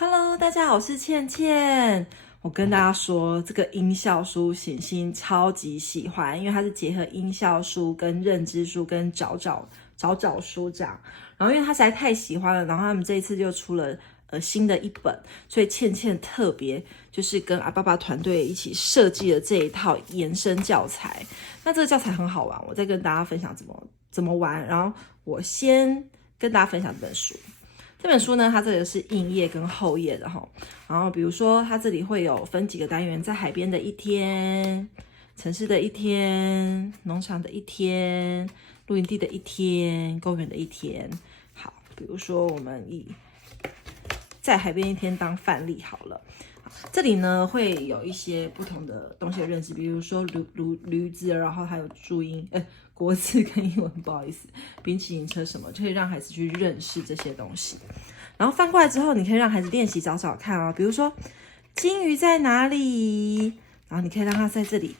Hello，大家好，我是倩倩。我跟大家说，这个音效书显星超级喜欢，因为它是结合音效书、跟认知书、跟找找书这样。然后因为他实在太喜欢了，然后他们这一次就出了新的一本，所以倩倩特别就是跟阿爸爸团队一起设计了这一套延伸教材。那这个教材很好玩，我再跟大家分享怎么玩。然后我先跟大家分享这本书。这本书呢，它这个是硬页跟后页的哈。然后比如说，它这里会有分几个单元，在海边的一天、城市的一天、农场的一天、露营地的一天、公园的一天。好，比如说我们以在海边一天当范例好了。这里呢会有一些不同的东西的认知，比如说驴子，然后还有注音，国字跟英文，不好意思，冰淇淋车什么，就可以让孩子去认识这些东西。然后翻过来之后，你可以让孩子练习找找看哦，比如说金鱼在哪里，然后你可以让他在这里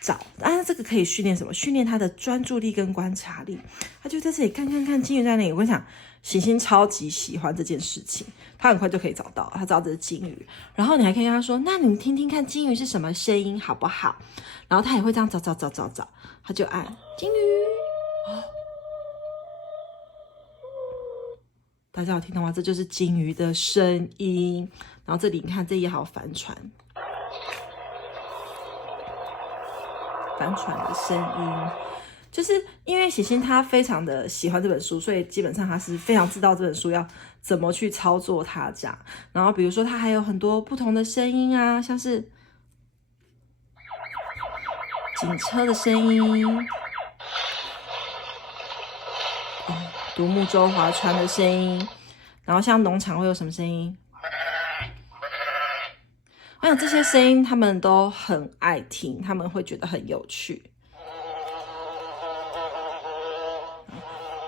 找，这个可以训练什么？训练他的专注力跟观察力。他就在这里看金鱼在哪里。我跟你讲，行星超级喜欢这件事情，他很快就可以找到，他知道这是金鱼。然后你还可以跟他说：“那你听听看金鱼是什么声音，好不好？”然后他也会这样找，他就按金鱼。大家有听到吗？这就是金鱼的声音。然后这里你看，这也好帆船的声音。就是因为喜星他非常的喜欢这本书，所以基本上他是非常知道这本书要怎么去操作它这样。然后比如说他还有很多不同的声音啊，像是警车的声音，独木舟划船的声音，然后像农场会有什么声音？我想这些声音他们都很爱听，他们会觉得很有趣。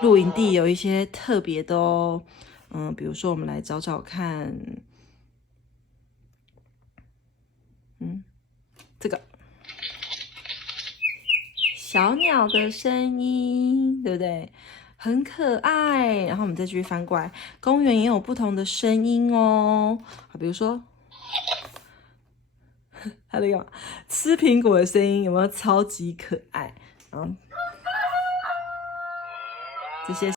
露营地有一些特别的哦，比如说我们来找找看，这个小鸟的声音，对不对？很可爱。然后我们再继续翻过来，公园也有不同的声音哦。比如说，它那个吃苹果的声音有没有超级可爱？然后这些。